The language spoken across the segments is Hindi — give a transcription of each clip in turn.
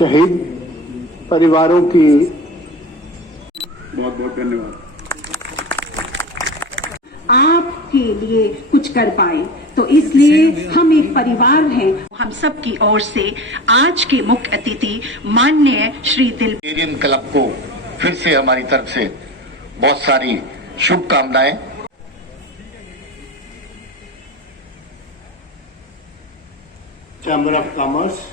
शहीद परिवारों की बहुत बहुत धन्यवाद। आपके लिए कुछ कर पाए, तो इसलिए हम एक परिवार हैं। हम सब की ओर से आज के मुख्य अतिथि माननीय श्री रोटेरियन क्लब को फिर से हमारी तरफ से बहुत सारी शुभकामनाएं। चैम्बर ऑफ कॉमर्स,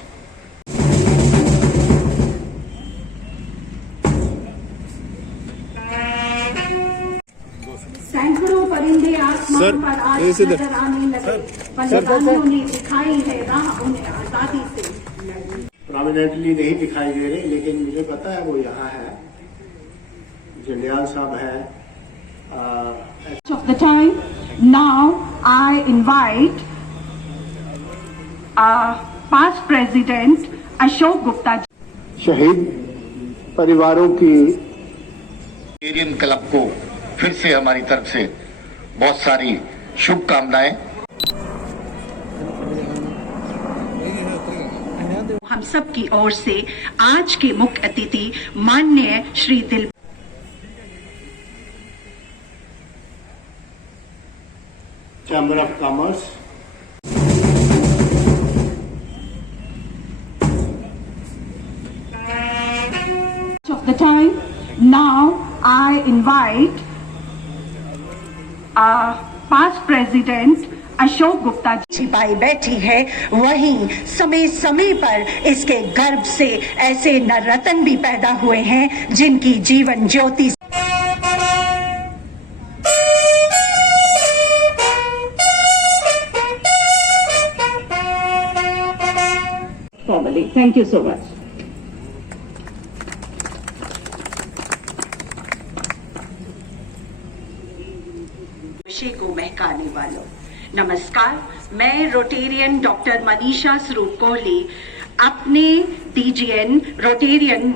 सैकड़ों परिंदे आसमान पर आज नजर आने लगे। बलिदानियों ने दिखाई है राह उन्हें आजादी से। प्रोमिनेंटली नहीं दिखाई दे रहे, लेकिन मुझे पता है वो यहाँ है। जंडियाल साहब है। Of the time, now I invite past President Ashok Gupta. शहीद परिवारों की रोटेरियन क्लब को फिर से हमारी तरफ से बहुत सारी शुभकामनाएं। हम सब की ओर से आज के मुख्य अतिथि माननीय Shri chamber of commerce, of the time, now I invite past President Ashok Gupta. छिपाई बैठी है, वहीं समय समय पर इसके गर्भ से ऐसे नवरत्न भी पैदा हुए हैं जिनकी जीवन ज्योति formally. Thank you so much. विषय को महकाने वालों, नमस्कार। मैं रोटेरियन डॉक्टर मनीषा स्वरूप कोहली अपने डीजीएन रोटेरियन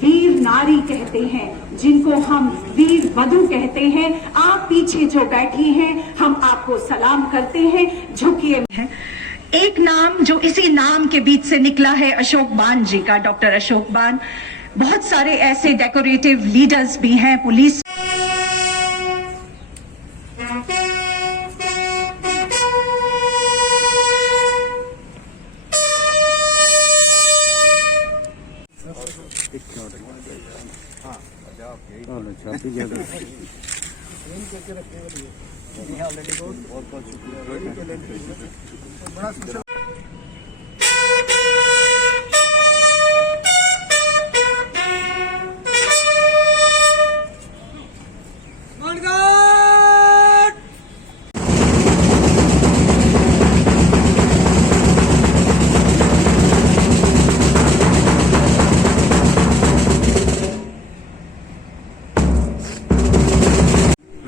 वीर नारी कहते हैं, जिनको हम वीर वधु कहते हैं। आप पीछे जो बैठी हैं, हम आपको सलाम करते हैं। झुकिए। एक नाम जो इसी नाम के बीच से निकला है, अशोक बान जी का, डॉक्टर अशोक बान। बहुत सारे ऐसे डेकोरेटिव लीडर्स भी हैं पुलिस।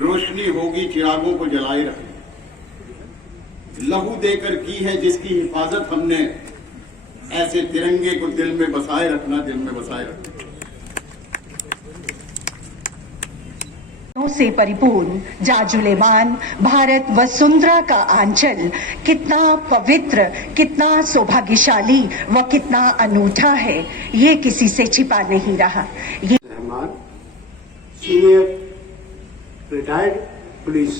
रोशनी होगी चिरागों को जलाए रखने, लहू देकर की है जिसकी हिफाजत हमने, ऐसे तिरंगे को दिल में बसाए रखना, दिल में बसाए रखना। से परिपूर्ण जाजुलेमान भारत वसुंधरा का आंचल कितना पवित्र, कितना सौभाग्यशाली व कितना अनूठा है, ये किसी से छिपा नहीं रहा। ये सीनियर रिटायर्ड पुलिस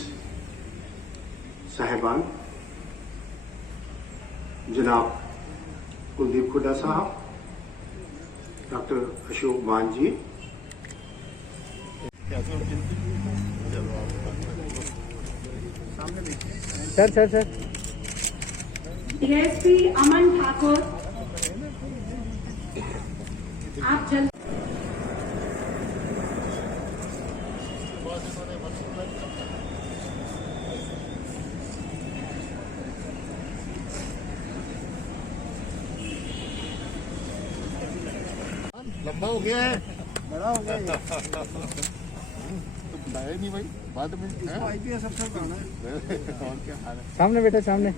साहिबान जनाब कुलदीप हुड्डा साहब, डॉक्टर अशोक बान जी, सर डीएसपी अमन ठाकुर, आप जल्द लंबा हो गया है, बड़ा हो गया ये। तो बुलाया नहीं भाई, बाद में इसको आईपीएस अफसर बनाना है। और क्या हाल है? सामने बेटा, सामने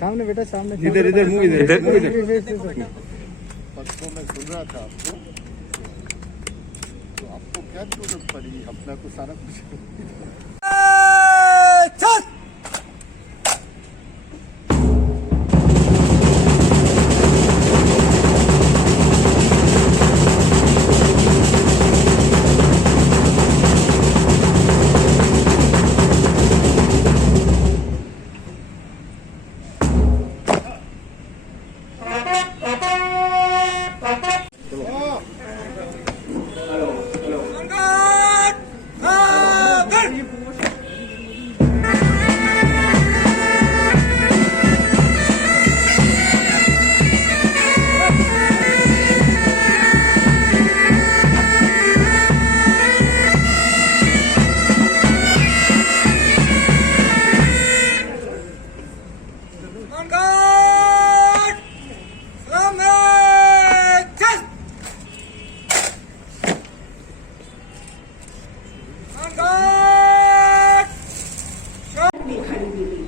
सामने बेटा, सामने। इधर मुंह इधर। परसों मैं सुन रहा था आपको, तो आपको क्या जरूरत पड़ी? अपना तो सारा कुछ में खड़ी मिली।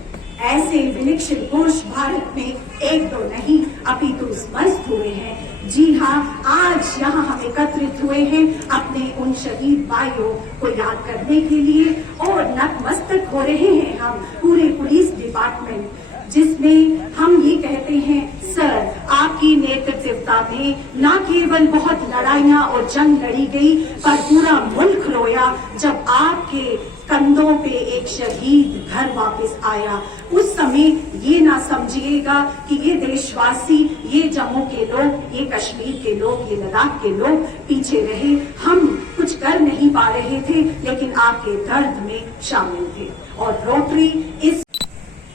ऐसे विलक्षण पुरुष भारत में एक दो नहीं अपितु मस्त हुए हैं। जी हाँ, आज यहाँ हम एकत्रित हुए हैं अपने उन शहीद भाइयों को याद करने के लिए और नतमस्तक हो रहे हैं हम पूरे पुलिस डिपार्टमेंट, जिसमें हम ये कहते हैं सर, आपकी नेतृत्वता में न केवल बहुत लड़ाइयाँ और जंग लड़ी गई, पर पूरा मुल्क रोया जब आपके कंधों पे एक शहीद घर वापस आया। उस समय ये ना समझिएगा कि ये देशवासी, ये जम्मू के लोग, ये कश्मीर के लोग, ये लद्दाख के लोग पीछे रहे। हम कुछ कर नहीं पा रहे थे, लेकिन आपके दर्द में शामिल थे। और रोटरी इस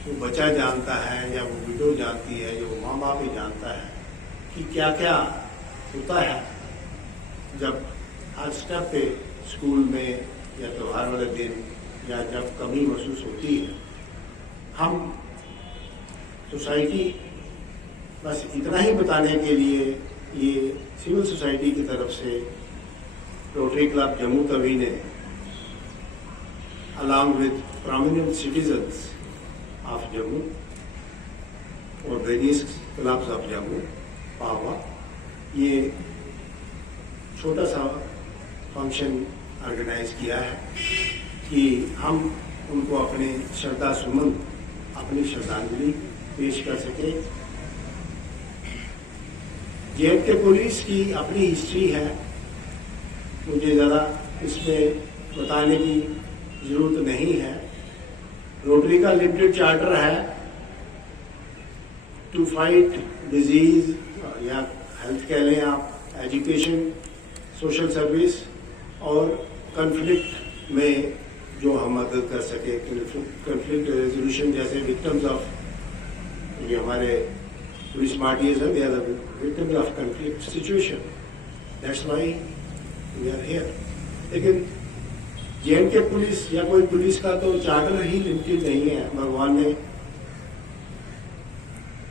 वो बच्चा जानता है या वो विडो जानती है, जो माँ बाप ही जानता है कि क्या क्या होता है जब हर स्टेप पे स्कूल में या त्योहार वाले दिन या जब कमी महसूस होती है। हम सोसाइटी बस इतना ही बताने के लिए ये सिविल सोसाइटी की तरफ से रोटरी क्लब जम्मू तवी ने along with prominent citizens of Jammu और various clubs of Jammu, पावा, ये छोटा सा फंक्शन ऑर्गेनाइज किया है कि हम उनको अपने श्रद्धा सुमन, अपनी श्रद्धांजलि पेश कर सके। जेएनके पुलिस की अपनी हिस्ट्री है, मुझे ज़्यादा इसमें बताने की जरूरत नहीं है। रोटरी का लिमिटेड चार्टर है टू फाइट डिजीज या हेल्थ कह लें आप, एजुकेशन, सोशल सर्विस और कॉन्फ्लिक्ट में जो हम मदद कर सके, कॉन्फ्लिक्ट रेजोल्यूशन, जैसे विक्टिम्स ऑफ, ये हमारे पुलिस मार्टियर्स हैं, they are the victims of conflict situation, that's why we are here. लेकिन जेएनके पुलिस या कोई पुलिस का तो चार्टर ही लिमिटेड नहीं है। भगवान ने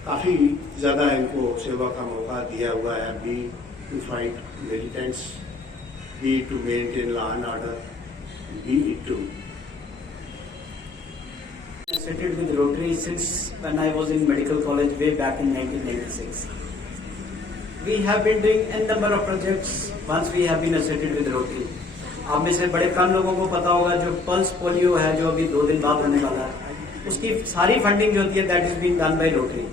काफी ज्यादा इनको सेवा का मौका दिया हुआ है, be to fight militants, be to maintain law and order, be to Associated with Rotary since when I was in medical college way back in 1996. We have been doing n number of projects once we have been associated with Rotary. आप में से बड़े कम लोगों को पता होगा जो पल्स पोलियो है, जो अभी 2 दिन बाद होने वाला है, उसकी सारी फंडिंग जो होती है that is being done by Rotary.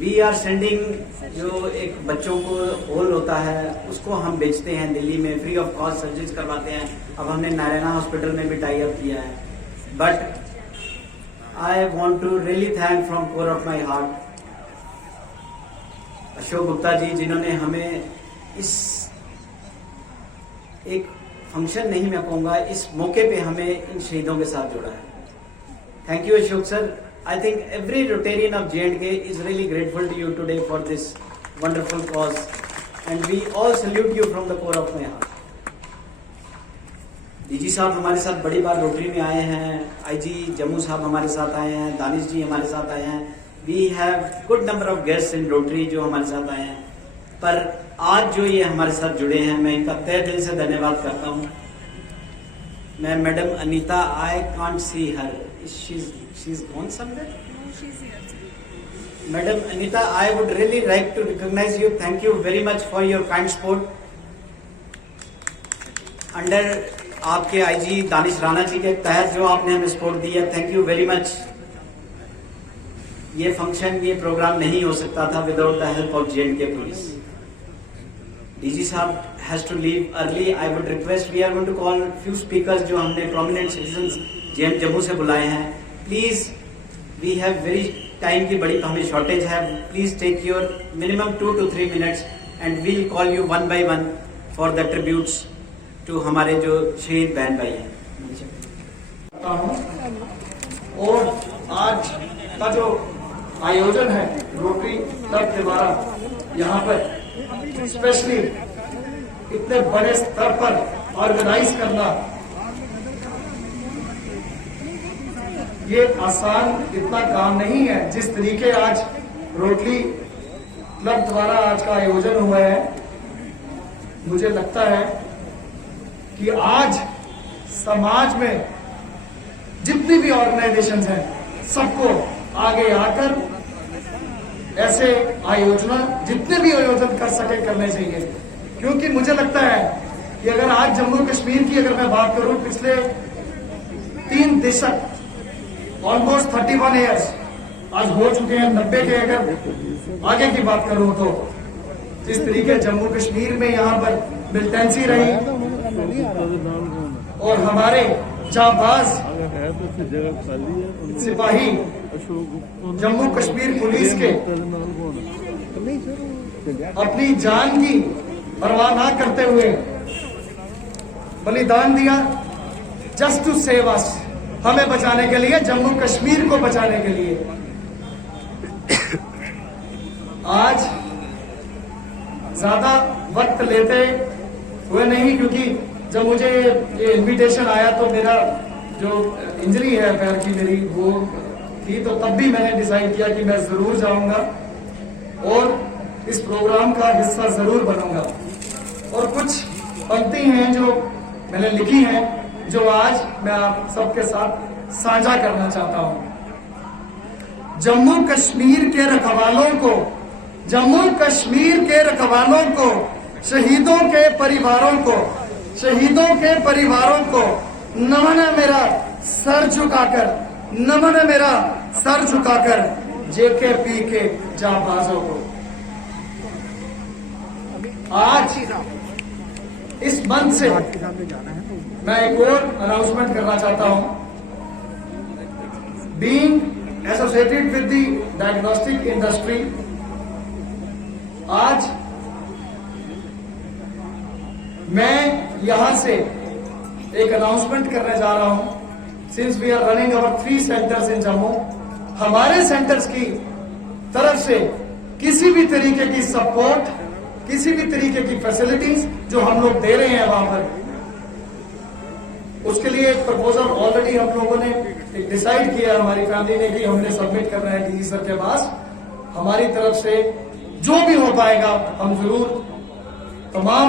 We are sending, जो एक बच्चों को होल होता है उसको हम बेचते हैं दिल्ली में, फ्री ऑफ कॉस्ट सर्जरीज करवाते हैं। अब हमने नारायणा हॉस्पिटल में भी टाई अप किया है। But I want to really thank from core of my heart Ashok Gupta ji, जिन्होंने हमें इस एक फंक्शन नहीं मैं कहूंगा, इस मौके पे हमें इन शहीदों के साथ जोड़ा है। Thank you Ashok sir. I think every Rotarian of J&K is really grateful to you today for this wonderful cause and we all salute you from the core of my heart. DG साहब हमारे साथ बड़ी बार रोटरी में आए हैं, आईजी जम्मू साहब हमारे साथ आए हैं, दानिश जी हमारे साथ आए हैं। We have good number of guests in Rotary जो हमारे साथ आए हैं। पर आज जो ये हमारे साथ जुड़े हैं, मैं इनका तहे दिल से धन्यवाद करता हूँ। मैं madam Anita, I can't see her, she is gone somewhere. Madam Anita, I would really like to recognize you. Thank you very much for your kind support. Under आपके आईजी दानिश राणा जी के तहत जो आपने हमें सपोर्ट दिया, थैंक यू वेरी मच। ये फंक्शन, ये प्रोग्राम नहीं हो सकता था without the help of J&K police. DG साहब has to leave early. I would request, we are going to call few speakers जो हमने प्रोमिनेंट सिटीजन जम्मू से बुलाए हैं। Please, we have very time की बड़ी हमें शॉर्टेज है। Please take your minimum 2 to 3 minutes and we'll call you one by one for the tributes to हमारे जो शहीद बहन भाई हैं। और आज का जो आयोजन है रोटरी क्लब के द्वारा यहाँ पर स्पेशली इतने बड़े स्तर पर ऑर्गेनाइज करना, ये आसान इतना काम नहीं है। जिस तरीके आज रोटरी क्लब द्वारा आज का आयोजन हुआ है, मुझे लगता है कि आज समाज में जितनी भी ऑर्गेनाइजेशंस हैं, सबको आगे आकर ऐसे आयोजन, जितने भी आयोजन कर सके करने चाहिए। क्योंकि मुझे लगता है कि अगर आज जम्मू कश्मीर की अगर मैं बात करूं, पिछले 3 दशक, ऑलमोस्ट 31 ईयर्स आज हो चुके हैं। 90 के अगर आगे की बात करूं तो जिस तरीके जम्मू कश्मीर में यहाँ पर मिलिटेंसी रही और हमारे जाबाज सिपाही जम्मू कश्मीर पुलिस के अपनी जान की परवाह न करते हुए बलिदान दिया, जस्ट टू सेव अस, हमें बचाने के लिए, जम्मू कश्मीर को बचाने के लिए। आज ज्यादा वक्त लेते हुए नहीं, क्योंकि जब मुझे ये इनविटेशन आया तो मेरा जो इंजरी है पैर की मेरी वो थी, तो तब भी मैंने डिसाइड किया कि मैं जरूर जाऊंगा और इस प्रोग्राम का हिस्सा जरूर बनूंगा। और कुछ पंक्ति हैं जो मैंने लिखी हैं, जो आज मैं आप सबके साथ साझा करना चाहता हूं। जम्मू कश्मीर के रखवालों को, जम्मू कश्मीर के रखवालों को, शहीदों के परिवारों को, शहीदों के परिवारों को नमन है मेरा सर झुकाकर, नमन है मेरा सर झुकाकर JKP के जाबाजों को। आज इस मंच से मैं एक और अनाउंसमेंट करना चाहता हूं। Being associated with the diagnostic industry, आज मैं यहां से एक अनाउंसमेंट करने जा रहा हूं। Since we are running our 3 centres in Jammu, हमारे सेंटर्स की तरफ से किसी भी तरीके की सपोर्ट, किसी भी तरीके की फैसिलिटीज जो हम लोग दे रहे हैं वहां पर, उसके लिए एक प्रपोजल ऑलरेडी हम लोगों ने डिसाइड किया, हमारी फैमिली ने, कि हमने सबमिट करना है डीजी सर के पास। हमारी तरफ से जो भी हो पाएगा हम जरूर तमाम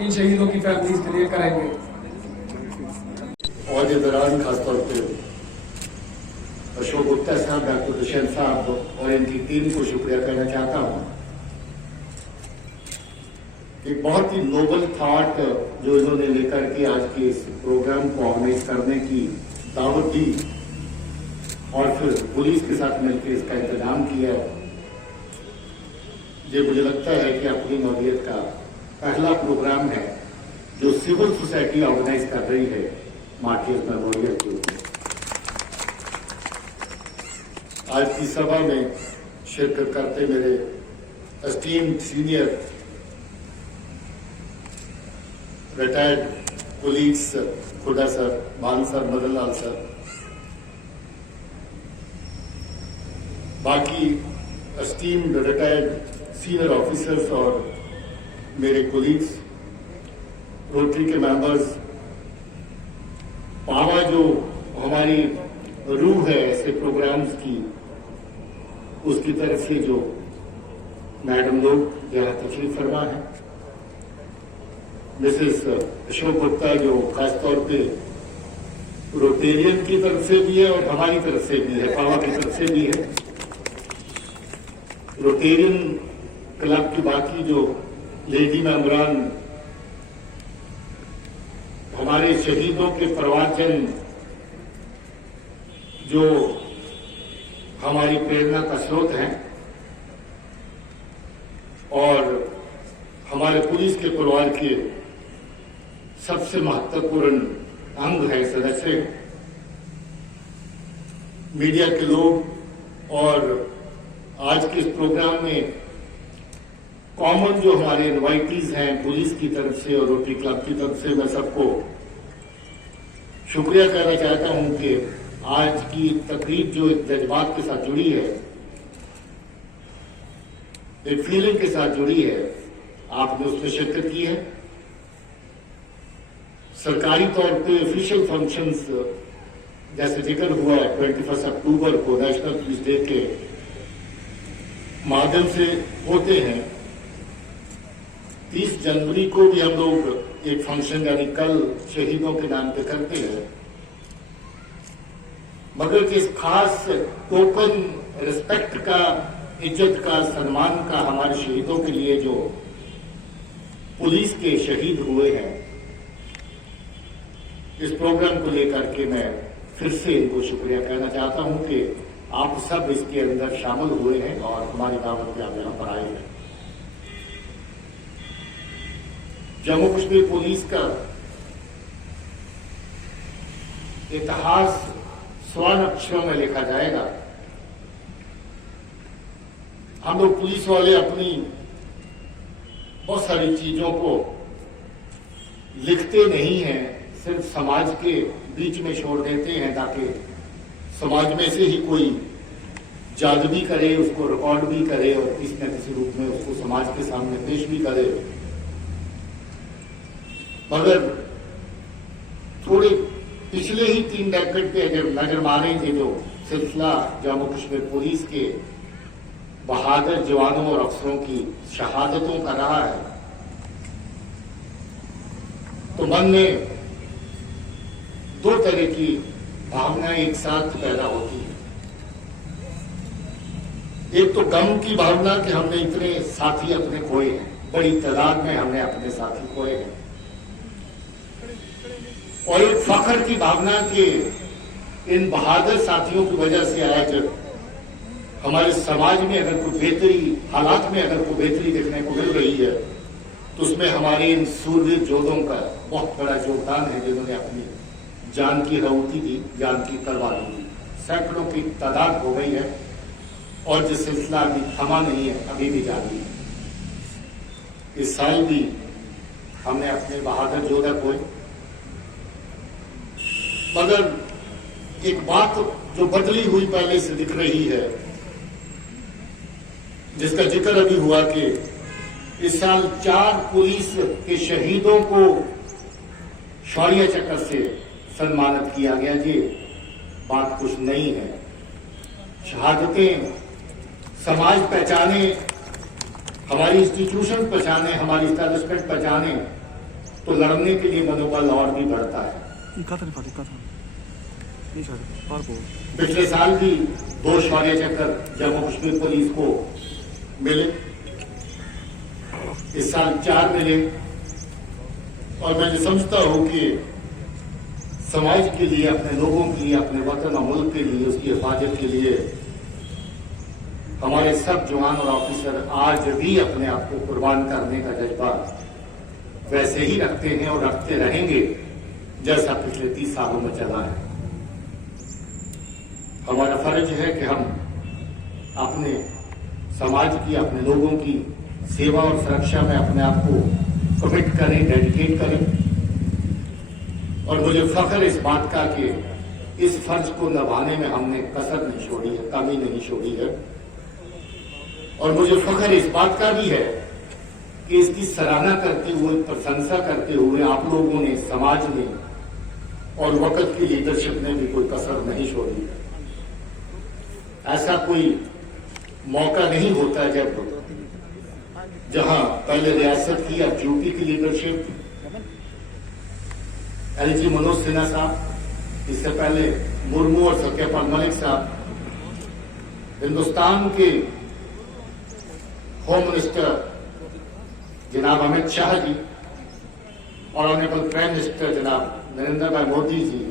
इन शहीदों की फैमिलीज के लिए करेंगे। और के दौरान खासतौर पर अशोक गुप्ता साहब, डॉक्टर दुष्यंत साहब और इनकी टीम को शुक्रिया करना चाहता हूं। एक बहुत ही नोबल थॉट जो इन्होंने लेकर के आज के इस प्रोग्राम को ऑर्गेनाइज करने की दावत दी और फिर पुलिस के साथ मिलकर इसका इंतजाम किया। ये मुझे लगता है कि अपनी नौनियत का पहला प्रोग्राम है जो सिविल सोसाइटी ऑर्गेनाइज कर रही है मार्टियर्स मेमोरियल के ऊपर। आज की सभा में शिरकत करते मेरे एस्टीम्ड सीनियर रिटायर्ड कोलीग्स खुदा sir, Bhanu sir, Madan Lal sir, बाकी एस्टीम्ड रिटायर्ड सीनियर ऑफिसर्स और मेरे कोलीग्स, रोटरी के मेंबर्स, पावा जो हमारी रूह है ऐसे प्रोग्राम्स की, उसकी तरफ से जो मैडम लोग यहाँ तशरीफ फरमा है, मिसेस अशोक गुप्ता जो खासतौर पे रोटेरियन की तरफ से भी है और हमारी तरफ से भी है, पावा की तरफ से भी है। रोटेरियन क्लब की बाकी जो लेडी मेंबरान, हमारे शहीदों के परिवारजन जो हमारी प्रेरणा का स्रोत हैं, और हमारे पुलिस के परिवार के सबसे महत्वपूर्ण अंग है, सदस्य, मीडिया के लोग, और आज के इस प्रोग्राम में कॉमन जो हमारे इनवाइटीज हैं पुलिस की तरफ से और रोटरी क्लब की तरफ से, मैं सबको शुक्रिया कहना चाहता हूं कि आज की तकरीब जो एक जज्बात के साथ जुड़ी है, एक फीलिंग के साथ जुड़ी है, आपने उसमें शिरकत की है। सरकारी तौर पे ऑफिशियल फंक्शंस जैसे जिक्र हुआ है 21 अक्टूबर को नेशनल पुलिस डे के माध्यम से होते हैं। 30 जनवरी को भी हम लोग एक फंक्शन यानी कल शहीदों के नाम पे करते हैं, मगर इस खास टोकन रिस्पेक्ट का, इज्जत का, सम्मान का हमारे शहीदों के लिए जो पुलिस के शहीद हुए हैं, इस प्रोग्राम को लेकर के मैं फिर से इनको शुक्रिया कहना चाहता हूं कि आप सब इसके अंदर शामिल हुए हैं और हमारी दावत पे आप यहां पर आए हैं। जम्मू कश्मीर पुलिस का इतिहास स्वर्ण अक्षरों में लिखा जाएगा। हम लोग पुलिस वाले अपनी बहुत सारी चीजों को लिखते नहीं हैं, सिर्फ समाज के बीच में छोड़ देते हैं ताकि समाज में से ही कोई जादू भी करे, उसको रिकॉर्ड भी करे और किसी न किसी रूप में उसको समाज के सामने पेश भी करे। मगर थोड़े पिछले ही 3 डेकेड पे अगर नजर मारेंगे, जो सिलसिला जम्मू कश्मीर पुलिस के बहादुर जवानों और अफसरों की शहादतों का रहा है, तो मन में 2 तरह की भावना एक साथ पैदा होती है। एक तो गम की भावना कि हमने इतने साथी अपने खोए हैं, बड़ी तादाद में हमने अपने साथी खोए हैं, और एक फख्र की भावना कि इन बहादुर साथियों की वजह से आज हमारे समाज में अगर कोई बेहतरी, हालात में अगर कोई बेहतरी देखने को मिल रही है, तो उसमें हमारे इन सूरवीर योद्धाओं का बहुत बड़ा योगदान है, जिन्होंने अपनी जान की आहुति दी, जान की कुर्बानी दी। सैकड़ों की तादाद हो गई है और जो सिलसिला अभी थमा नहीं है, अभी भी जारी है। इस साल भी हमने अपने बहादुर योद्धा खोए, मगर एक बात जो बदली हुई पहले से दिख रही है, जिसका जिक्र अभी हुआ कि इस साल 4 पुलिस के शहीदों को शौर्य चक्र से सम्मानित किया गया। जी, बात कुछ नहीं है। शहादतें समाज पहचाने, हमारी इंस्टीट्यूशन पहचाने, हमारी एस्टैब्लिशमेंट पहचाने, तो लड़ने के लिए मनोबल और भी बढ़ता है। पिछले साल भी 2 शौर्य चक्र जम्मू कश्मीर पुलिस को मिले, इस साल 4 मिले, और मैं समझता हूं कि समाज के लिए, अपने लोगों के लिए, अपने वतन और मुल्क के लिए, उसकी हिफाजत के लिए हमारे सब जवान और ऑफिसर आज भी अपने आप को कुर्बान करने का जज्बा वैसे ही रखते हैं और रखते रहेंगे जैसा पिछले 30 सालों में चला है। हमारा फर्ज है कि हम अपने समाज की, अपने लोगों की सेवा और सुरक्षा में अपने आप को कमिट करें, डेडिकेट करें। और मुझे फख्र इस बात का कि इस फर्ज को निभाने में हमने कसर नहीं छोड़ी है, कमी नहीं छोड़ी है। और मुझे फख्र इस बात का भी है कि इसकी सराहना करते हुए, प्रशंसा करते हुए आप लोगों ने, समाज ने और वक्त की लीडरशिप ने भी कोई कसर नहीं छोड़ी। ऐसा कोई मौका नहीं होता जहां पहले रियासत की, अब यूपी की लीडरशिप, एलजी मनोज सिन्हा साहब, इससे पहले मुर्मू और सत्यपाल मलिक साहब, हिंदुस्तान के होम मिनिस्टर जनाब अमित शाह जी और ऑनरेबल प्राइम मिनिस्टर जनाब नरेंद्र भाई मोदी जी।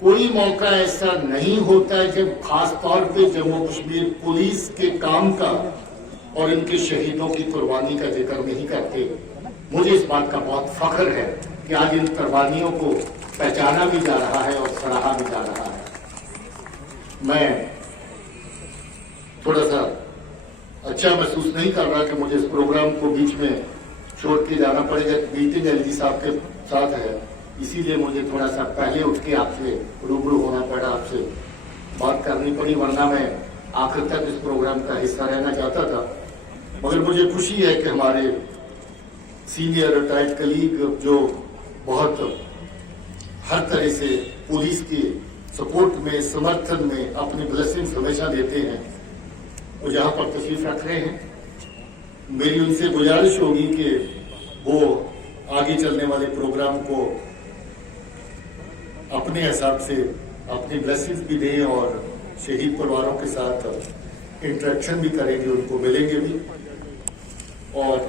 कोई मौका ऐसा नहीं होता है जब खास तौर पे जम्मू कश्मीर पुलिस के काम का और इनके शहीदों की कुर्बानी का जिक्र नहीं करते। मुझे इस बात का बहुत फख्र है कि आज इन कुर्बानियों को पहचाना भी जा रहा है और सराहा भी जा रहा है। मैं थोड़ा सा अच्छा महसूस नहीं कर रहा कि मुझे इस प्रोग्राम को बीच में छोड़ के जाना पड़ेगा। मीटिंग एलजी साहब के साथ है, इसीलिए मुझे थोड़ा सा पहले उठ के आपसे रूबरू होना पड़ा, आपसे बात करनी पड़ी, वरना मैं आखिर तक इस प्रोग्राम का हिस्सा रहना चाहता था। मगर मुझे खुशी है कि हमारे सीनियर रिटायर्ड कलीग जो बहुत हर तरह से पुलिस की सपोर्ट में, समर्थन में अपनी ब्लेसिंग्स हमेशा देते हैं, वो यहाँ पर तशरीफ रख रहे हैं। मेरी उनसे गुजारिश होगी कि वो आगे चलने वाले प्रोग्राम को अपने हिसाब से अपनी ब्लेसिंग्स भी दें और शहीद परिवारों के साथ इंटरेक्शन भी करेंगे, उनको मिलेंगे भी। और